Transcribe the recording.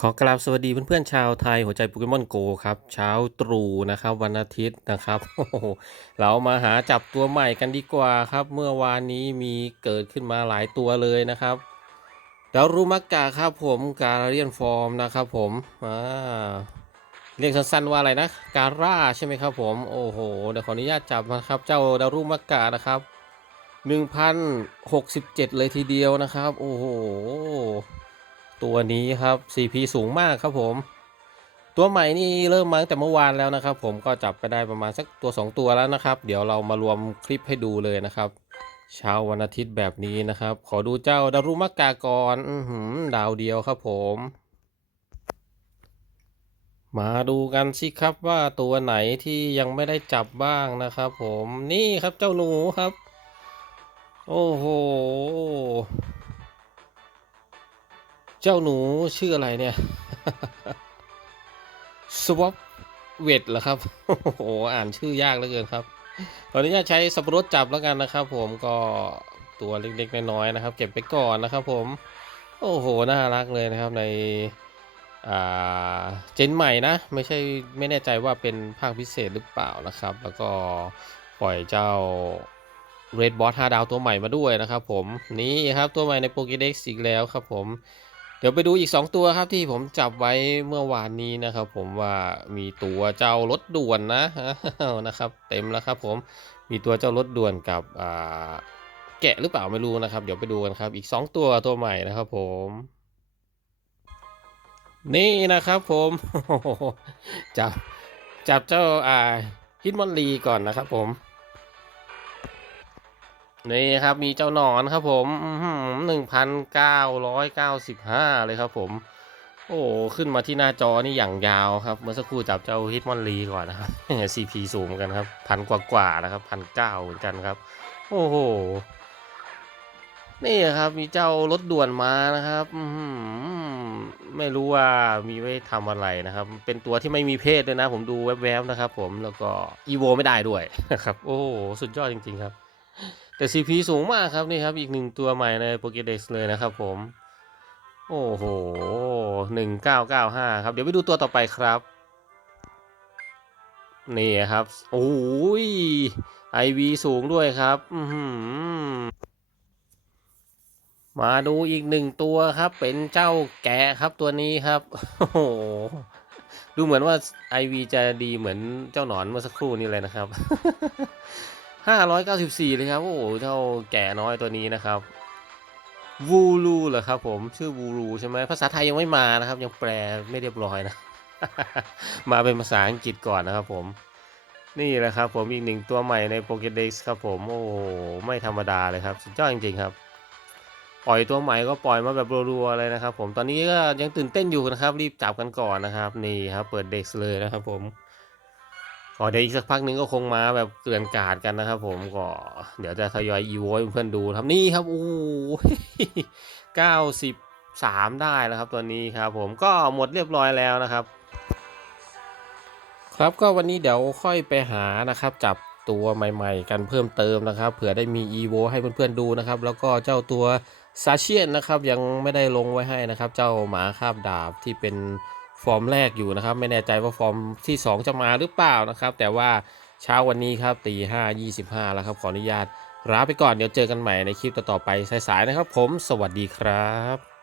ขอกราบสวัสดีเพื่อนๆชาวไทยหัวใจโปเกมอนโกครับ เช้าตรู่นะครับวันอาทิตย์นะครับโอ้โหเรามาหาจับตัวใหม่กันดีกว่าครับ เมื่อวานนี้มีเกิดขึ้นมาหลายตัวเลยนะครับดารุมักกะครับผมการเรียนฟอร์มนะครับผมอ่าเรียกสั้นๆว่าอะไรนะการ่าใช่ไหมครับผมโอ้โหเดี๋ยวขออนุญาตจับนะครับ เจ้าดารุมักกะนะครับ1,067 เลยทีเดียวนะครับ โอ้โห ตัวนี้ครับ CP สูงมากครับผม ตัวใหม่นี่เริ่มมาตั้งแต่เมื่อวานแล้วนะครับ ผมก็จับไปได้ประมาณสักตัว 2 ตัวแล้วนะครับ เดี๋ยวเรามารวมคลิปให้ดูเลยนะครับ เช้าวันอาทิตย์แบบนี้นะครับ ขอดูเจ้าดารุมักกากรอดาวเดียวครับผม มาดูกันสิครับว่าตัวไหนที่ยังไม่ได้จับบ้างนะครับ ผมนี่ครับเจ้าหนูครับ โอ้โห เจ้าหนูชื่ออะไรเนี่ยสวอปเวทเหรอครับ โอ้โห อ่านชื่อยากเหลือเกินครับขออนุญาตใช้สับปะรดจับแล้วกันนะครับ ผมก็ตัวเล็กๆน้อยๆนะครับ เก็บไปก่อนนะครับ ผม โอ้โห น่ารักเลยนะครับในเจนใหม่นะ ไม่ใช่ไม่แน่ใจว่าเป็นภาคพิเศษหรือเปล่านะครับ แล้วก็ปล่อยเจ้า Red Boss 5ดาวตัวใหม่มาด้วยนะครับผม นี่ครับตัวใหม่ใน Pokédex อีกแล้วครับผม ดี๋ยวไปดูอีก 2 ตัวครับที่ผมจับไว้เมื่อวานนี้นะครับ ผมว่ามีตัวเจ้ารถด่วนนะนะครับ เต็มแล้วครับ ผมมีตัวเจ้ารถด่วนกับแกะหรือเปล่าไม่รู้นะครับ เดี๋ยวไปดูกันครับ อีก 2 ตัวตัวใหม่นะครับ ผม นี่นะครับ ผมจับจับเจ้าอ่าฮิตมอนลีก่อนนะครับ ผม นี่ครับมีเจ้าหนอนครับผมหนึ่งพันเก้าร้อยเก้าสิบห้าเลยครับผม โอ้ขึ้นมาที่หน้าจอนี่อย่างยาวครับ เมื่อสักครู่จับเจ้าฮิตมอนลีก่อนนะครับ CP สูงกันครับพันกว่ากว่าๆนะครับพันเก้าเหมือนกันครับ โอ้โห นี่ครับมีเจ้ารถด่วนมานะครับอไม่รู้ว่ามีไว้ทำอะไรนะครับ เป็นตัวที่ไม่มีเพศเลยนะ ผมดูแวบๆนะครับ ผมแล้วก็อีโวไม่ได้ด้วยนะครับ โอ้สุดยอดจริง ๆ ครับ แต่ CP สูงมากครับนี่ครับอีกหนึ่งตัวใหม่ใน Pokédex เลยนะครับผม โอ้โหหนึ่งเก้าเก้าห้าครับ เดี๋ยวไปดูตัวต่อไปครับ นี่ครับโอ้ยไอวีสูงด้วยครับอืมาดูอีกหนึ่งตัวครับ เป็นเจ้าแกะครับตัวนี้ครับโอ้โหดูเหมือนว่าไอวีจะดีเหมือนเจ้าหนอนเมื่อสักครู่นี้เลยนะครับ ห้าร้อยเก้าสิบสี่เลยครับ โอ้โหเจ้าแก่น้อยตัวนี้นะครับวูลูเหรอครับผมชื่อวูลูใช่ไหมภาษาไทยยังไม่มานะครับ ยังแปลไม่เรียบร้อยนะ มาเป็นภาษาอังกฤษก่อนนะครับผม นี่แหละครับผมอีกหนึ่งตัวใหม่ใน Pokédex ครับผมโอ้โหไม่ธรรมดาเลยครับ สุดยอดจริงๆครับ ปล่อยตัวใหม่ก็ปล่อยมาแบบรัวๆเลยนะครับ ผมตอนนี้ก็ยังตื่นเต้นอยู่นะครับ รีบจับกันก่อนนะครับ นี่ครับ เปิดเด็กเลยนะครับผม ก็เดี๋ยวอีกสักพักหนึงก็คงมาแบบเกลื่อนกาดกันนะครับ ผมก็เดี๋ยวจะทยอยอีโวให้เพื่อนดูครับนี่ครับโอ้เก้าสิบสามได้แล้วครับตัวนี้ครับ ผมก็หมดเรียบร้อยแล้วนะครับ ครับก็วันนี้เดี๋ยวค่อยไปหานะครับ จับตัวใหม่ๆ กันเพิ่มเติมนะครับเผื่อได้มี EVO ให้เพื่อนๆดูนะครับ แล้วก็เจ้าตัวซาเชียนนะครับยังไม่ได้ลงไว้ให้นะครับ เจ้าหมาคาบดาบที่เป็น ฟอร์มแรกอยู่นะครับ ไม่แน่ใจว่าฟอร์มที่ 2 จะมาหรือเปล่านะครับ แต่ว่าเช้าวันนี้ครับตีห้ายี่สิบห้าแล้วครับขออนุญาตลาไปก่อนเดี๋ยวเจอกันใหม่ในคลิปต่อๆไปสายๆนะครับ ผม สวัสดีครับ